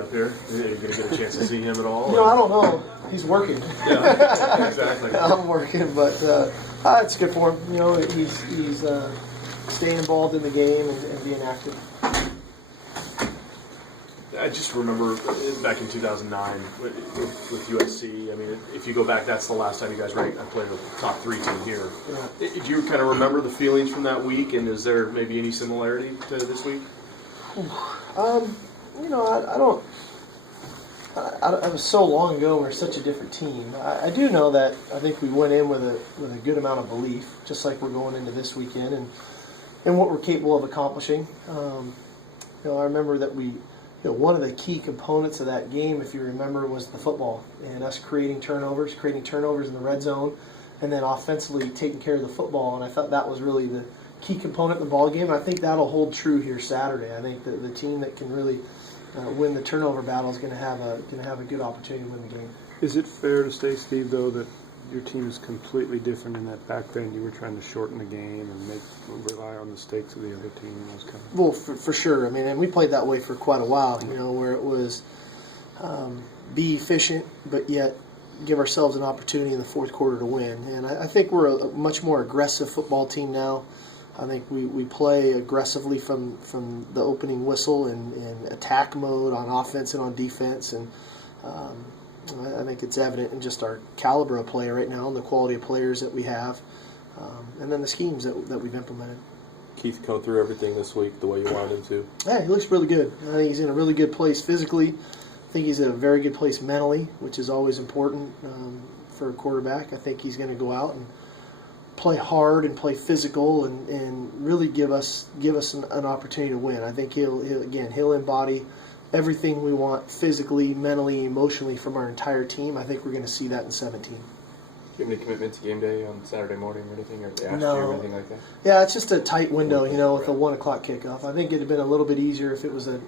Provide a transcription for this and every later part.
Up here, are you going to get a chance to see him at all? I don't know. He's working. Yeah, exactly. I'm working, but it's good for him. He's staying involved in the game and being active. I just remember back in 2009 with USC. I mean, if you go back, that's the last time you guys ranked. I played a top 3 team here. Yeah. Do you kind of remember the feelings from that week, and is there maybe any similarity to this week? I don't. It was so long ago. We're such a different team. I do know that I think we went in with a good amount of belief, just like we're going into this weekend, and what we're capable of accomplishing. I remember that one of the key components of that game, if you remember, was the football and us creating turnovers in the red zone, and then offensively taking care of the football. And I thought that was really the key component in the ball game. And I think that'll hold true here Saturday. I think that the team that can really win the turnover battle is going to have a good opportunity to win the game. Is it fair to say, Steve, though, that your team is completely different in that back end? You were trying to shorten the game and rely on the stakes of the other team and those kind of. Well, for sure. I mean, and we played that way for quite a while. Where it was be efficient, but yet give ourselves an opportunity in the fourth quarter to win. And I think we're a much more aggressive football team now. I think we play aggressively from the opening whistle and attack mode on offense and on defense. And I think it's evident in just our caliber of play right now and the quality of players that we have, and then the schemes that we've implemented. Keith come through everything this week the way you wanted him to? Yeah, he looks really good. I think he's in a really good place physically. I think he's in a very good place mentally, which is always important for a quarterback. I think he's going to go out and play hard and play physical and really give us an opportunity to win. I think he'll embody everything we want physically, mentally, emotionally from our entire team. I think we're going to see that in 17. Do you have any commitment to game day on Saturday morning or anything, or they asked you or anything like that? Yeah, it's just a tight window, with a 1 o'clock kickoff. I think it'd have been a little bit easier if it was a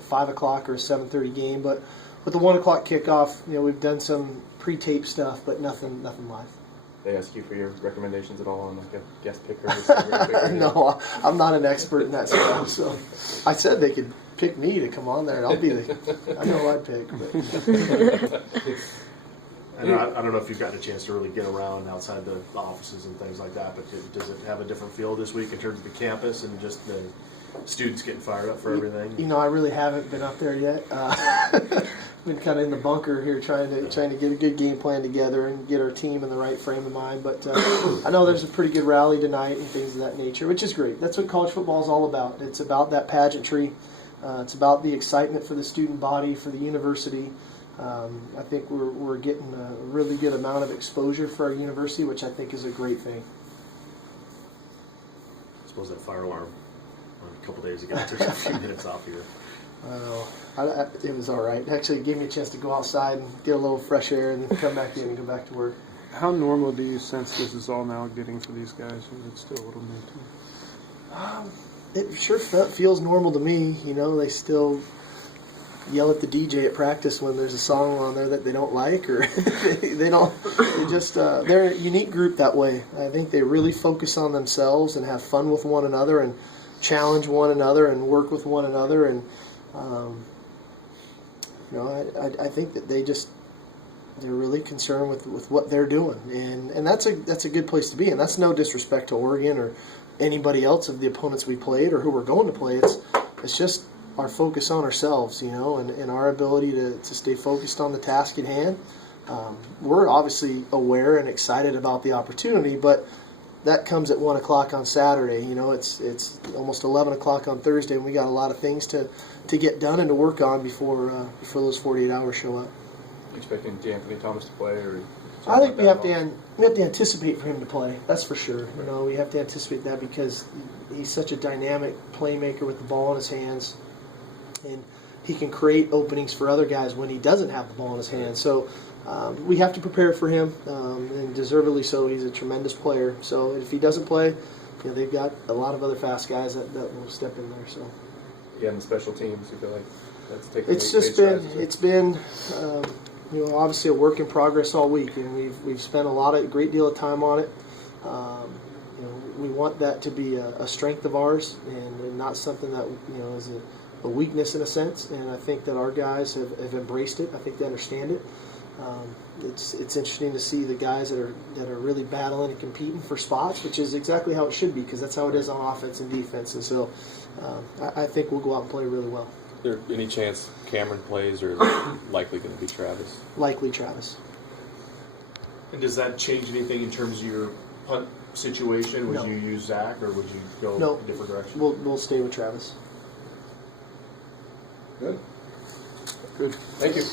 5 o'clock or a 7:30 game, but with the 1 o'clock kickoff, we've done some pre-tape stuff, but nothing live. They ask you for your recommendations at all on like a guest picker? Or No, I'm not an expert in that stuff. So I said they could pick me to come on there, and I know who I'd pick. But. And I don't know if you've gotten a chance to really get around outside the offices and things like that, but does it have a different feel this week in terms of the campus and just the students getting fired up for everything? I really haven't been up there yet. Been kind of in the bunker here trying to get a good game plan together and get our team in the right frame of mind. But I know there's a pretty good rally tonight and things of that nature, which is great. That's what college football is all about. It's about that pageantry. It's about the excitement for the student body, for the university. I think we're getting a really good amount of exposure for our university, which I think is a great thing. I suppose that fire alarm a couple days ago took a few minutes off here. It was all right. Actually, it gave me a chance to go outside and get a little fresh air and then come back in and go back to work. How normal do you sense this is all now getting for these guys, or is it still a little new to you? It sure feels normal to me. They still yell at the DJ at practice when there's a song on there that they don't like, or they don't. They're a unique group that way. I think they really focus on themselves and have fun with one another and challenge one another and work with one another. And I think that they're really concerned with what they're doing, and that's a good place to be. And that's no disrespect to Oregon or anybody else of the opponents we played or who we're going to play. It's just our focus on ourselves, and our ability to stay focused on the task at hand. We're obviously aware and excited about the opportunity, but that comes at 1 o'clock on Saturday. It's almost 11 o'clock on Thursday, and we got a lot of things to get done and to work on before those 48 hours show up. Expecting D'Anthony Thomas to play, or I think we have to anticipate for him to play. That's for sure. We have to anticipate that because he's such a dynamic playmaker with the ball in his hands, and he can create openings for other guys when he doesn't have the ball in his hands. So we have to prepare for him, and deservedly so. He's a tremendous player. So if he doesn't play, they've got a lot of other fast guys that will step in there. So yeah, and the special teams, you feel like that's taking. It's been obviously a work in progress all week, and we've spent a great deal of time on it. We want that to be a strength of ours, and not something that is weakness in a sense, and I think that our guys have embraced it. I think they understand it. It's interesting to see the guys that are really battling and competing for spots, which is exactly how it should be, because that's how it is on offense and defense. And so I think we'll go out and play really well. Is there any chance Cameron plays, or is it likely going to be Travis? Likely Travis. And does that change anything in terms of your punt situation? Would No. you use Zach, or would you go No. a different direction? We'll stay with Travis. Good. Good. Thank you.